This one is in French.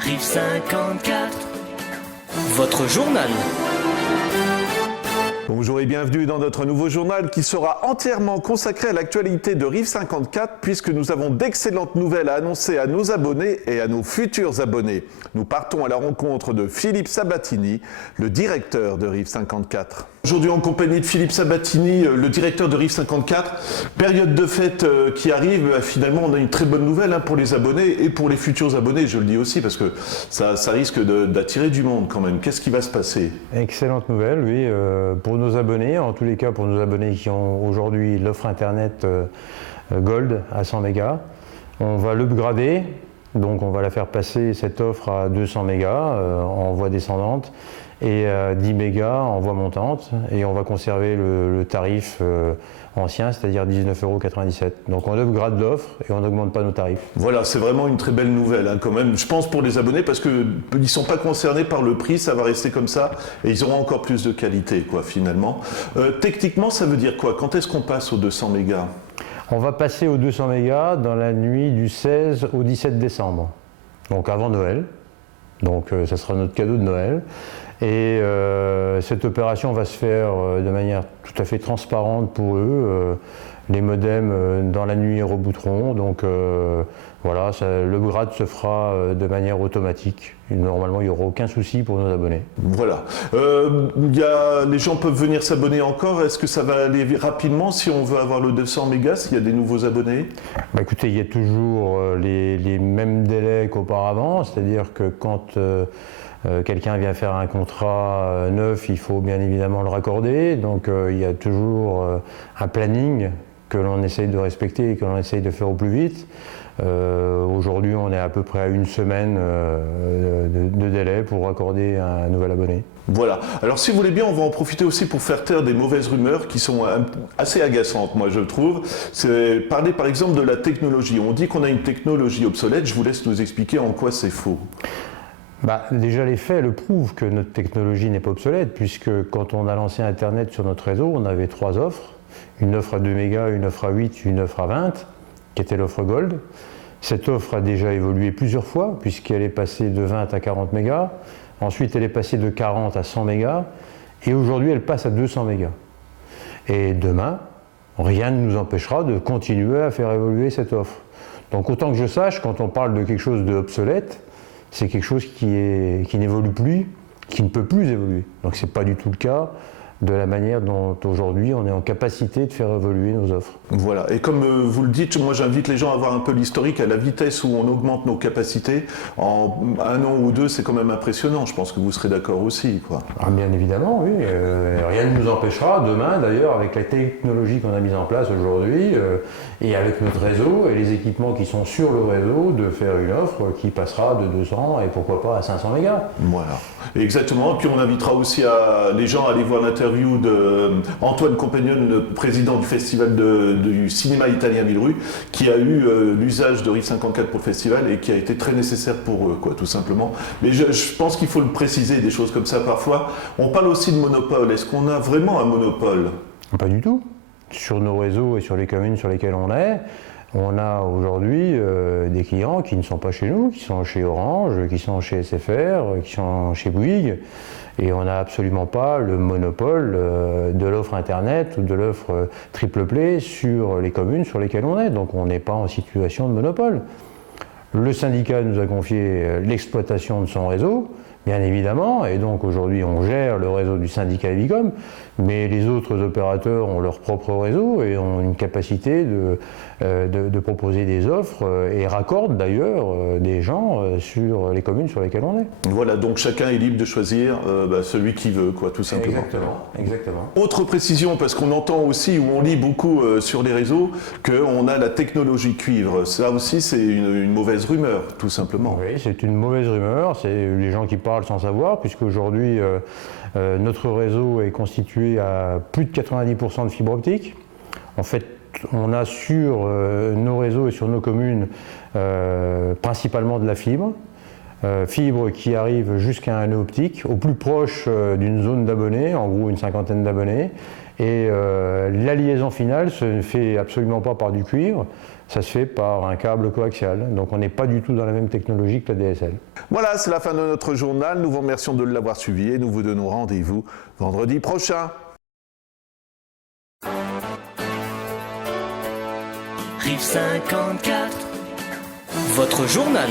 Rive 54, votre journal. Bonjour et bienvenue dans notre nouveau journal qui sera entièrement consacré à l'actualité de Rive 54 puisque nous avons d'excellentes nouvelles à annoncer à nos abonnés et à nos futurs abonnés. Nous partons à la rencontre de Philippe Sabatini, le directeur de Rive 54. Aujourd'hui en compagnie de Philippe Sabatini, le directeur de Rive 54. Période de fête qui arrive, finalement on a une très bonne nouvelle pour les abonnés et pour les futurs abonnés, je le dis aussi parce que ça risque d'attirer du monde quand même. Qu'est-ce qui va se passer? Excellente nouvelle, oui, pour nos abonnés, en tous les cas pour nos abonnés qui ont aujourd'hui l'offre internet Gold à 100 mégas. On va l'upgrader, donc on va la faire passer cette offre à 200 mégas en voie descendante et 10 mégas en voie montante, et on va conserver le tarif ancien, c'est-à-dire 19,97 €. Donc on upgrade l'offre et on n'augmente pas nos tarifs. Voilà, c'est vraiment une très belle nouvelle quand même, je pense pour les abonnés, parce qu'ils ne sont pas concernés par le prix, ça va rester comme ça, et ils auront encore plus de qualité finalement. Techniquement, ça veut dire quoi? Quand est-ce qu'on passe aux 200 mégas? On va passer aux 200 mégas dans la nuit du 16 au 17 décembre, donc avant Noël. Donc ça sera notre cadeau de Noël. Et cette opération va se faire de manière tout à fait transparente pour eux. Les modems dans la nuit rebooteront, donc voilà, l'upgrade se fera de manière automatique. Et normalement, il n'y aura aucun souci pour nos abonnés. Voilà. Les gens peuvent venir s'abonner encore. Est-ce que ça va aller rapidement si on veut avoir le 200 mégas, s'il y a des nouveaux abonnés? Écoutez, il y a toujours les mêmes délais qu'auparavant, c'est-à-dire que quand quelqu'un vient faire un contrat neuf, il faut bien évidemment le raccorder. Donc il y a toujours un planning que l'on essaye de respecter et que l'on essaye de faire au plus vite. Aujourd'hui, on est à peu près à une semaine de délai pour raccorder un nouvel abonné. Voilà. Alors si vous voulez bien, on va en profiter aussi pour faire taire des mauvaises rumeurs qui sont assez agaçantes, moi je trouve. C'est parler par exemple de la technologie. On dit qu'on a une technologie obsolète, je vous laisse nous expliquer en quoi c'est faux. Déjà les faits le prouvent que notre technologie n'est pas obsolète, puisque quand on a lancé Internet sur notre réseau, on avait 3 offres. Une offre à 2 mégas, une offre à 8, une offre à 20, qui était l'offre Gold. Cette offre a déjà évolué plusieurs fois, puisqu'elle est passée de 20 à 40 mégas. Ensuite, elle est passée de 40 à 100 mégas. Et aujourd'hui, elle passe à 200 mégas. Et demain, rien ne nous empêchera de continuer à faire évoluer cette offre. Donc autant que je sache, quand on parle de quelque chose d'obsolète, c'est quelque chose qui n'évolue plus, qui ne peut plus évoluer. Donc ce n'est pas du tout le cas de la manière dont aujourd'hui on est en capacité de faire évoluer nos offres. Voilà, et comme vous le dites, moi j'invite les gens à voir un peu l'historique, à la vitesse où on augmente nos capacités. En 1 an ou 2, c'est quand même impressionnant, je pense que vous serez d'accord aussi, Bien évidemment, oui. Rien ne nous empêchera demain, d'ailleurs, avec la technologie qu'on a mise en place aujourd'hui, et avec notre réseau et les équipements qui sont sur le réseau, de faire une offre qui passera de 200 et pourquoi pas à 500 mégas. Voilà, exactement. Puis on invitera aussi les gens à aller voir l'interview d'Antoine Compagnon, le président du festival du cinéma italien Millerud, qui a eu l'usage de Rive 54 pour le festival et qui a été très nécessaire pour eux, tout simplement. Mais je pense qu'il faut le préciser, des choses comme ça parfois. On parle aussi de monopole. Est-ce qu'on a vraiment un monopole? Pas du tout. Sur nos réseaux et sur les communes sur lesquelles on est, on a aujourd'hui des clients qui ne sont pas chez nous, qui sont chez Orange, qui sont chez SFR, qui sont chez Bouygues. Et on n'a absolument pas le monopole de l'offre Internet ou de l'offre triple play sur les communes sur lesquelles on est. Donc on n'est pas en situation de monopole. Le syndicat nous a confié l'exploitation de son réseau, bien évidemment, et donc aujourd'hui on gère le réseau du syndicat Evicom, mais les autres opérateurs ont leur propre réseau et ont une capacité de proposer des offres et raccordent d'ailleurs des gens sur les communes sur lesquelles on est. Voilà, donc chacun est libre de choisir celui qu'il veut, quoi, tout simplement. Exactement. Autre précision, parce qu'on entend aussi, ou on lit beaucoup sur les réseaux, qu'on a la technologie cuivre. Ça aussi, c'est une mauvaise rumeur, tout simplement. Oui, c'est une mauvaise rumeur, c'est les gens qui parlent sans savoir, puisqu'aujourd'hui, notre réseau est constitué à plus de 90% de fibre optique. En fait, on a sur nos réseaux et sur nos communes principalement de la fibre. Fibre qui arrive jusqu'à un nœud optique, au plus proche d'une zone d'abonnés, en gros une cinquantaine d'abonnés. Et la liaison finale se ne fait absolument pas par du cuivre, ça se fait par un câble coaxial. Donc on n'est pas du tout dans la même technologie que la DSL. Voilà, c'est la fin de notre journal. Nous vous remercions de l'avoir suivi et nous vous donnons rendez-vous vendredi prochain. Rive 54, votre journal.